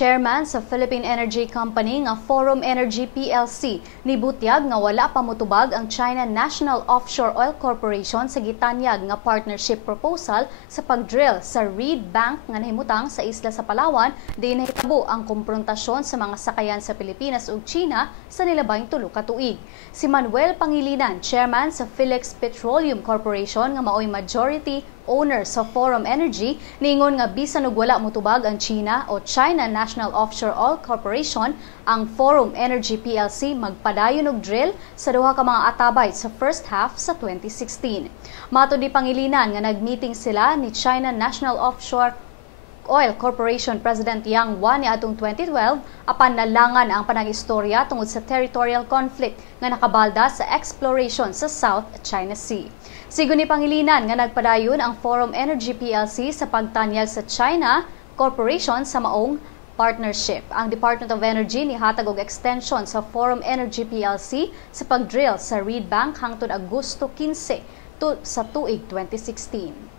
Chairman sa Philippine Energy Company nga Forum Energy PLC nibutyag nga wala pa motubag ang China National Offshore Oil Corporation sa gitanyag nga partnership proposal sa pagdrill sa Reed Bank nga nahimutang sa isla sa Palawan diin nahitabo ang komprontasyon sa mga sakayan sa Pilipinas ug China sa nilabing 3 ka tuig. Si Manuel Pangilinan, Chairman sa Philex Petroleum Corporation nga maoy majority owner sa Forum Energy, niingon nga bisan og wala motubag ang China o China National Offshore Oil Corporation, ang Forum Energy PLC magpadayon og drill sa duha ka mga atabay sa first half sa 2016. Matod ni Pangilinan nga nagmeeting sila ni China National Offshore Oil Corporation President Yang Wan niadtong 2012 apan nalangan ang panag-istorya tungod sa territorial conflict nga nakabalda sa exploration sa South China Sea. Sigon ni Pangilinan nga nagpadayon ang Forum Energy PLC sa pagtanyag sa China Corporation sa maong partnership. Ang Department of Energy nihatag og extension sa Forum Energy PLC sa pagdrill sa Reed Bank hangtod Agosto 15 sa tuig 2016.